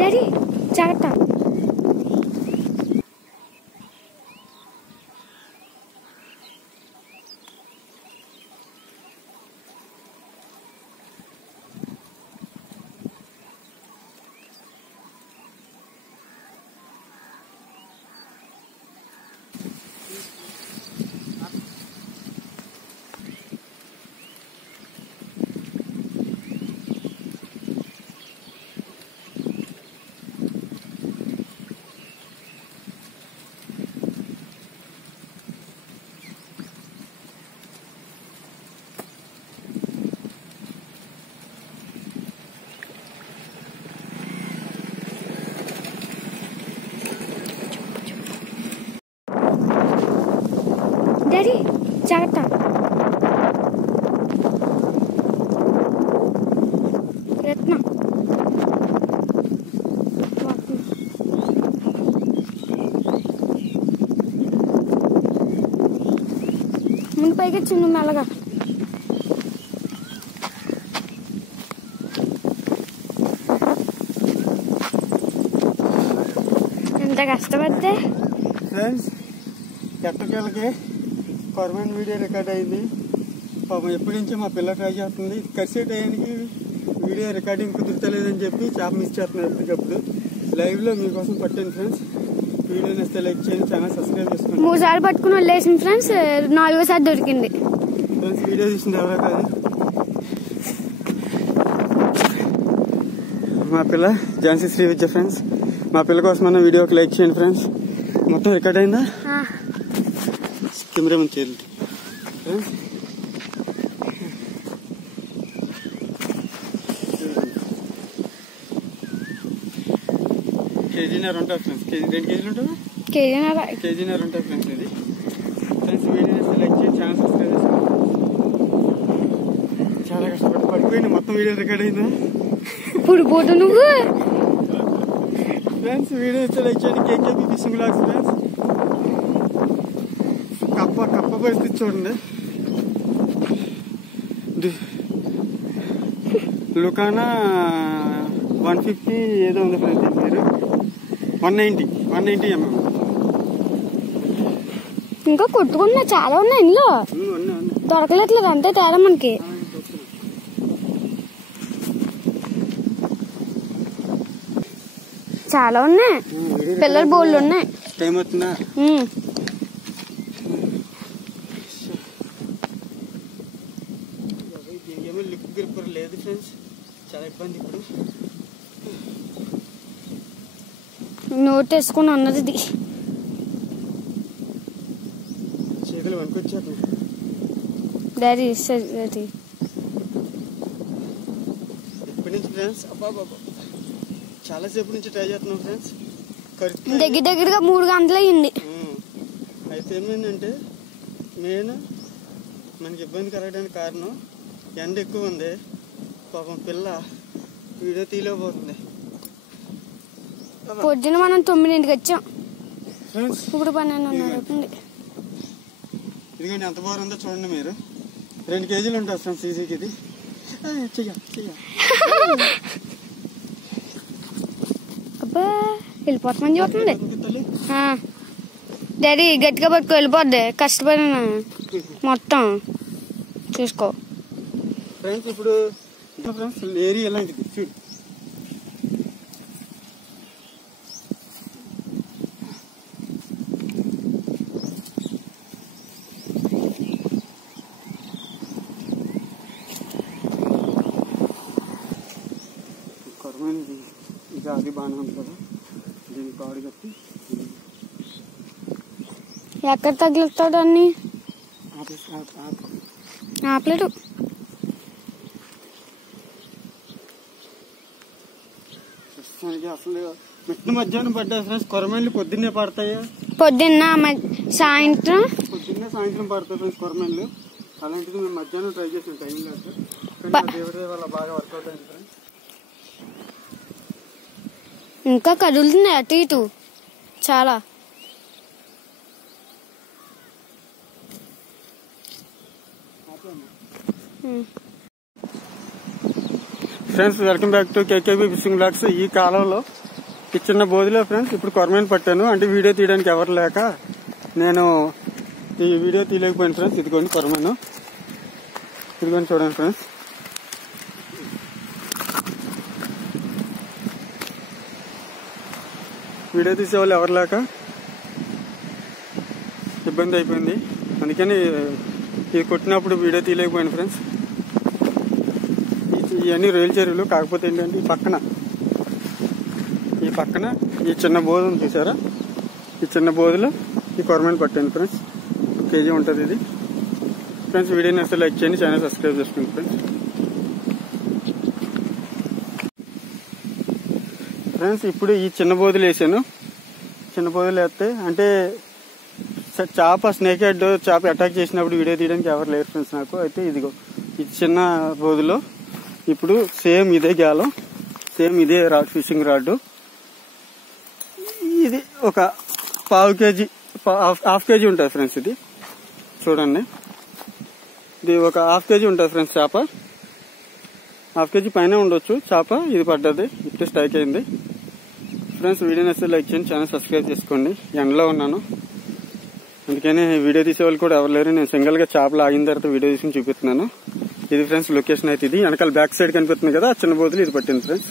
Daddy జాగ్రత్త. Daddy జాగ్రత్త. రత్న ముందు పైకి చిన్న మెల్లగా. ఎంత కష్టపడితే ఫ్రెండ్స్ ఎట్టకేళ్ళకి పర్మనెంట్ వీడియో రికార్డ్ అయింది. పాపం ఎప్పటి నుంచో మా పిల్ల ట్రై చేస్తుంది. కరిసే టైంకి వీడియో రికార్డింగ్ కుదురుతలేదని చెప్పి చేప మిస్ చేస్తున్నారు. ఎప్పటికప్పుడు లైవ్లో మీకోసం పట్టాను ఫ్రెండ్స్. వీడియో నచ్చితే లైక్ చేయండి, ఛానల్ సబ్స్క్రైబ్ చేసుకోండి. 3 సార్లు పట్టుకుని వదిలేసింది ఫ్రెండ్స్, 4సారి దొరికింది ఫ్రెండ్స్. వీడియో తీసింది ఎవరో కాదు, మా పిల్ల ఝాన్సీ శ్రీ విద్య ఫ్రెండ్స్. మా పిల్ల కోసం అన్న వీడియోకి లైక్ చేయండి ఫ్రెండ్స్. మొత్తం రికార్డ్ అయిందా? కెమెరా మంచి ఫ్రెండ్స్. కేజీన్నర ఉంటుంది ఫ్రెండ్స్. 2 కేజీలు ఉంటుంది, కేజీన్నర ఉంటుంది ఫ్రెండ్స్. ఇది ఫ్రెండ్స్ వీడియో లైక్ చేసి ఛానల్ సబ్స్క్రైబ్ చేసుకోండి. చాలా కష్టపడి పడిపోయింది. మొత్తం వీడియో రికార్డ్ అయిందా? ఇప్పుడు పోతు నువ్వు ఫ్రెండ్స్. వీడియో లైక్ చేయండి. కేకేపీ ఫిషింగ్ వ్లాగ్స్ ఫ్రెండ్స్. కప్ప పరిస్థితి చూడండి. లుకానా 150 ఏదో ఉంది ఫ్రెండ్స్. మీరు 190 ఎంఎం. ఇంకా కొట్టుకున్నా చాలా ఉన్నాయి ఇందులో, దొరకలేదు అంతే తేడా మనకి. చాలా ఉన్నాయి, పిల్లల బోళ్ళు ఉన్నాయి. టైం అవుతుందా? ఏమో లిప్ గ్రిప్పర్ లేదు ఫ్రెండ్స్, చాలా ఇబ్బంది. ఇప్పుడు నోట్ వేసుకుని అన్నది ఇది. చేతులు వనుకొచ్చారు డాడీ. ఇప్పటి నుంచి ఫ్రెండ్స్ అబ్బా చాలా సేపు నుంచి ట్రై చేస్తున్నాం ఫ్రెండ్స్. దగ్గరగా 3 గంటలు అయ్యింది. అయితే ఏమైందంటే మెయిన్ మనకి ఇబ్బంది కలగడానికి కారణం ఎండ ఎక్కువ ఉంది. పాపం పిల్ల వీడియో తీయలేకపోతుంది. పొద్దున మనం 9ంటికి వచ్చాం ఫ్రెండ్స్. ఇప్పుడు 12:30 అవుతుంది. ఇదిగోండి ఎంత బాగుందో చూడండి మీరు. 2 కేజీలు ఉంటుంది ఫ్రెండ్స్ ఈజీకి. ఇది అబ్బా వెళ్ళిపోతామని చూస్తుంది డాడీ. గట్టిగా పట్టుకో, వెళ్ళిపోద్ది. కష్టపడిన మొత్తం చూసుకో ఫ్రెండ్స్. ఇప్పుడు ఫ్రెండ్స్ ఏరియా ఎలాంటిది చూడు. కొరమైనది ఇది అది బాగానే ఉంది కదా. దీనికి కాడు కట్టి ఎక్కడ తగిలిస్తాడు అన్ని ఆపలేడు. అసలు మిట్ట మధ్యాహ్నం పడ్డాయి ఫ్రెండ్స్. కొరమేళ్ళు పొద్దున్నే పడతాయి, సాయంత్రం పడతాయి ఫ్రెండ్స్ కొరమేళ్ళు. అలాంటిది మేము మధ్యాహ్నం ట్రై చేసాం, టైం లేదు. కానీ దేవుడి వల్ల బాగా వర్కౌట్ అయింది ఫ్రెండ్స్. ఇంకా కదులుతుంది అటు ఇటు చాలా. Friends welcome back to KKB fishing blogs. ఈ కాలంలో ఈ చిన్న బోధిలో ఫ్రెండ్స్ ఇప్పుడు కొరమేను పట్టాను. అంటే వీడియో తీయడానికి ఎవరు లేక నేను ఈ వీడియో తీయలేకపోయాను ఫ్రెండ్స్. ఇదిగోండి కొరమేను, ఇదిగోండి చూడండి ఫ్రెండ్స్. వీడియో తీసే వాళ్ళు ఎవరు లేక ఇబ్బంది అయిపోయింది, అందుకని ఇది కొట్టినప్పుడు వీడియో తీయలేకపోయాను ఫ్రెండ్స్. ఇవన్నీ రొయ్యల చెరువులు. కాకపోతే ఏంటంటే ఈ పక్కన ఈ చిన్న బోధ ఉంది చూసారా, ఈ చిన్న బోధలో ఈ కొరమేను పట్టాను ఫ్రెండ్స్. 1 కేజీ ఉంటుంది ఇది ఫ్రెండ్స్. వీడియోని అసలు లైక్ చేయండి, ఛానల్ సబ్స్క్రైబ్ చేసుకోండి ఫ్రెండ్స్. ఫ్రెండ్స్ ఇప్పుడు ఈ చిన్న బోధలు వేసాను. చిన్న బోధలు వేస్తే అంటే చేప స్నేక్ హెడ్ చేప అటాక్ చేసినప్పుడు వీడియో తీయడానికి ఎవరు లేరు ఫ్రెండ్స్ నాకు. అయితే ఇదిగో ఈ చిన్న బోధలో ఇప్పుడు సేమ్ ఇదే గాలం, సేమ్ ఇదే రాడ్, ఫిషింగ్ రాడ్. ఇది ఒక హాఫ్ కేజీ ఉంటుంది ఫ్రెండ్స్. ఇది చూడండి, ఇది ఒక హాఫ్ కేజీ ఉంటుంది ఫ్రెండ్స్. చేప హాఫ్ కేజీ పైన ఉండొచ్చు చేప. ఇది పడ్డది, ఇప్పుడే స్ట్రైక్ అయింది ఫ్రెండ్స్. వీడియోని అసలు లైక్ చేయండి, ఛానల్ సబ్స్క్రైబ్ చేసుకోండి. ఎండలో ఉన్నాను, అందుకని వీడియో తీసేవాళ్ళు కూడా ఎవరు లేరు. నేను సింగిల్ గా చేపలు ఆగిన తర్వాత వీడియో తీసుకుని చూపిస్తున్నాను. ఇది ఫ్రెండ్స్ లొకేషన్ అయితే. ఇది వెనకాల బ్యాక్ సైడ్ కనిపిస్తుంది కదా, చిన్న బోతులు ఇది పట్టింది ఫ్రెండ్స్.